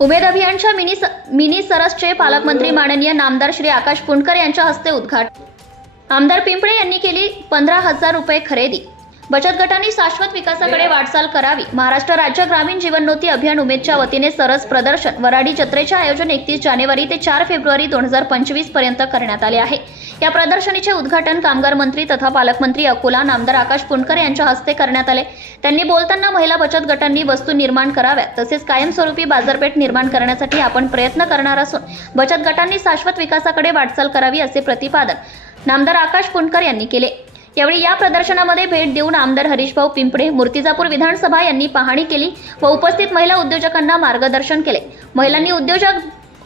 उमेद अभियानच्या mini mini सरसचे पालकमंत्री माननीय नामदार श्री आकाश पुंडकर यांच्या हस्ते उद्घाटन आमदार पिंपळे यांनी केली पंधरा हजार रुपये खरेदी. बचत गटांनी शाश्वत विकासाकडे वाटचाल करावी. महाराष्ट्र राज्य ग्रामीण जीवनोन्नती अभियान उमेदच्या वतीने सरस प्रदर्शन वराडी जत्रेचे आयोजन एकतीस जानेवारी ते चार फेब्रुवारी दोन हजार पंचवीसपर्यंत करण्यात आले आहे. या प्रदर्शनीचे उद्घाटन कामगार मंत्री तथा पालकमंत्री अकोला नामदार आकाश पुंडकर यांच्या हस्ते करण्यात आले. त्यांनी बोलताना महिला बचत गटांनी वस्तू निर्माण कराव्यात तसेच कायमस्वरूपी बाजारपेठ निर्माण करण्यासाठी आपण प्रयत्न करणार असून बचत गटांनी शाश्वत विकासाकडे वाटचाल करावी असे प्रतिपादन नामदार आकाश पुंडकर यांनी केले. यावेळी या प्रदर्शनामध्ये भेट देऊन आमदार हरीशभाऊ पिंपळे मूर्तिजापूर विधानसभा यांनी पाहणी केली व उपस्थित महिला उद्योजकांना मार्गदर्शन केले. महिलांनी उद्योजक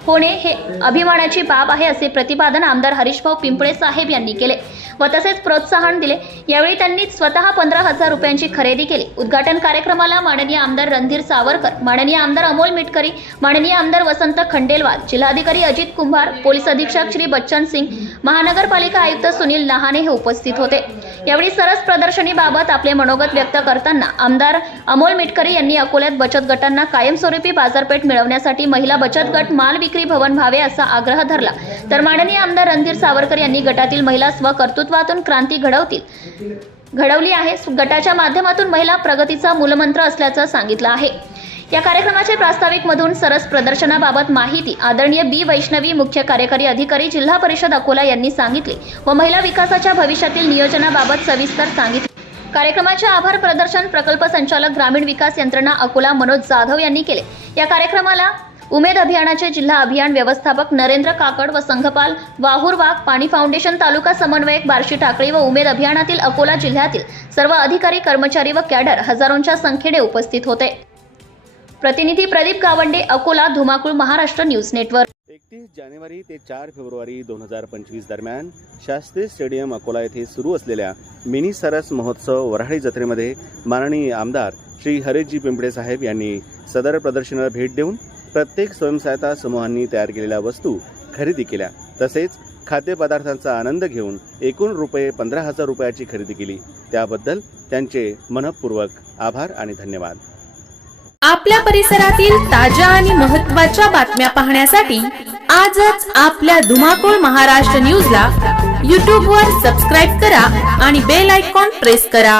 होणे हे अभिमानाची बाब आहे असे प्रतिपादन आमदार हरीशभाऊ पिंपळे साहेब यांनी केले. व तसेच प्रोत्साहन दिले. यावेळी त्यांनी स्वतः पंधरा हजार रुपयांची खरेदी केली. उद्घाटन कार्यक्रमाला माननीय आमदार रणधीर सावरकर माननीय आमदार अमोल मिटकरी माननीय आमदार वसंत खंडेलवाल जिल्हाधिकारी अजित कुंभार पोलीस अधीक्षक श्री बच्चन सिंग महानगरपालिका आयुक्त सुनील लहाने हे उपस्थित होते. यावेळी सरस प्रदर्शनीबाबत आपले मनोगत व्यक्त करताना आमदार अमोल मिटकरी यांनी अकोल्यात बचत गटांना कायमस्वरूपी बाजारपेठ मिळवण्यासाठी महिला बचत गट माल विक्री भवन व्हावे असा आग्रह धरला. तर माननीय आमदार रणधीर सावरकर यांनी गटातील महिला नेतृत्वातून क्रांती घडवतील. घडवली आहे. गटाच्या माध्यमातून महिला प्रगतीचा मूलमंत्र असल्याचं सांगितलं आहे. या कार्यक्रमाचे प्रास्ताविक मधून सरस प्रदर्शनाबाबत माहिती आदरणीय बी वैष्णवी मुख्य कार्यकारी अधिकारी जिल्हा परिषद अकोला यांनी सांगितले व महिला विकासाच्या भविष्यातील नियोजनाबाबत सविस्तर सांगितले. कार्यक्रमाचे आभार प्रदर्शन प्रकल्प संचालक ग्रामीण विकास यंत्रणा अकोला मनोज जाधव यांनी केले. या कार्यक्रमाला उमेद अभियानाचे जिल्हा अभियान व्यवस्थापक नरेंद्र काकड व संघपाल वाहुर वाघ पाणी फाउंडेशन तालुका समन्वयक बार्शी टाकळी व उमेद अभियानातील अकोला जिल्ह्यातील सर्व अधिकारी कर्मचारी व कॅडर हजारोंच्या संख्येने उपस्थित होते. प्रतिनिधी प्रदीप गावंडे अकोला धुमाकूळ महाराष्ट्र न्यूज नेटवर्क. एकतीस जानेवारी ते चार फेब्रुवारी दोन हजार पंचवीस दरम्यान शास्त्री स्टेडियम अकोला येथे सुरू असलेल्या मिनी सरस महोत्सव वऱ्हाडी जत्रेमध्ये माननीय आमदार श्री हरेशजी पिंपळे साहेब यांनी सदर प्रदर्शनाला भेट देऊन प्रत्येक स्वयंसहायता समूहांनी तयार केलेल्या वस्तू खरेदी केल्या. तसेच खाद्यपदार्थांचा आनंद घेऊन एकूण रुपये पंधरा हजार रुपयाची खरेदी केली. त्याबद्दल त्यांचे मनपूर्वक आभार आणि धन्यवाद. आपल्या परिसरातील ताज्या आणि महत्त्वाच्या बातम्या पाहण्यासाठी आजच आपल्या धुमाकूळ महाराष्ट्र न्यूजला यूट्यूबवर सबस्क्राईब करा आणि बेल आयकॉन प्रेस करा.